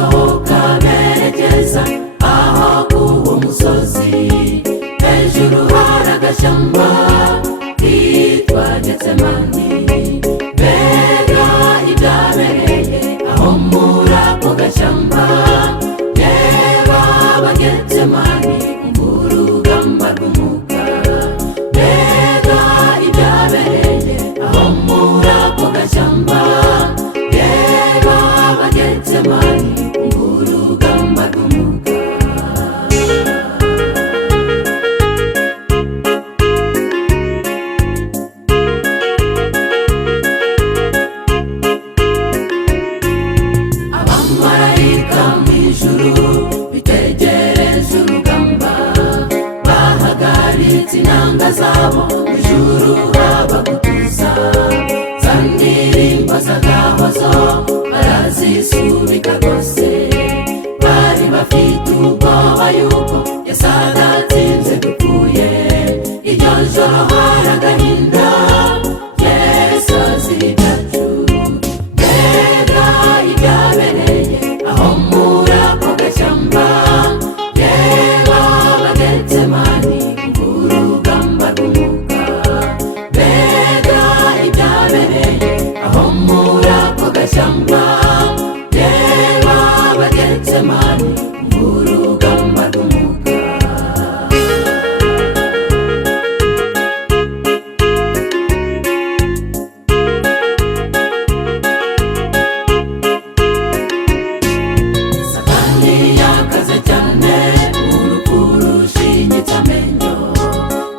barasohoka berekeza aho uwo musozi hejuru hari agashyamba kitwa Getsemani. Mbega ibyabereye aho muri ako gashyamba, reba Abagetsemani urugamba rw'umwuka. Mbega ibyabereye aho muri ako gashyamba, reba Abagetsemani urugamba rw'umwuka. Abamarayika mw'ijuru bitegereje urugamba, bahagaritse inanga zabo mw'ijuru haba gutuza. Za ndirimbo z'agahozo barazisubika rwose, bari bafite ubwoba yuko Yesu adatsinze dupfuye. Iryo joro hari agahinda, Yesu azi ibyacu. Mbega ibyabereye aho muri ako gashyamba, reba Abagetsemani urugamba rw'umwuka. Mbega ibyabereye aho muri ako gashyamba, reba Abagetsemani urugamba rw'umwuka. Satani yakaze cyane urupfu rushinyitse amenyo,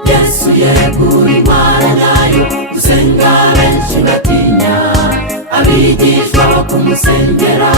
Yesu yegura intwaro nyayo, gusenga benshi batinya. Abigishwa bo kumusengera